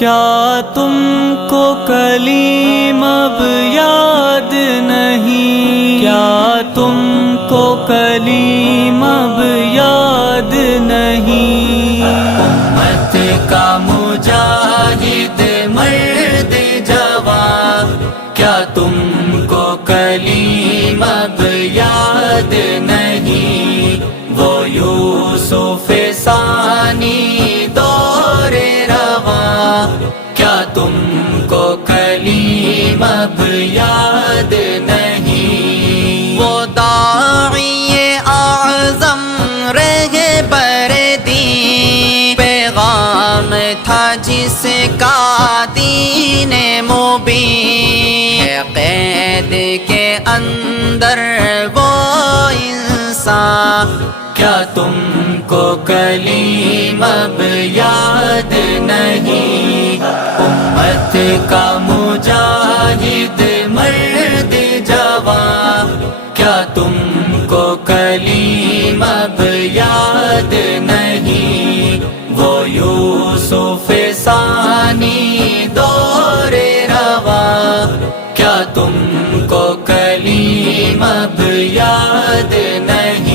کیا تم کو کلیم اب یاد نہیں؟ کیا تم کو کلیم اب یاد نہیں؟ امت کا مجاہد مرد جوان، کیا تم کو کلیم اب یاد نہیں؟ وہ یوسف ثانی دور رواں، کیا تم کو کلیم اب یاد نہیں؟ وہ داعی اعظم رہبر دین، پیغام تھا جس کا دین مبین، قید کے اندر وہ انسان، کیا تم کو کلیم اب یاد نہیں؟ امت کا مجاہد مرد جوان، کیا تم کو کلیم اب یاد نہیں؟ وہ یوسف ثانی دور رواں، کیا تم کو کلیم اب یاد نہیں؟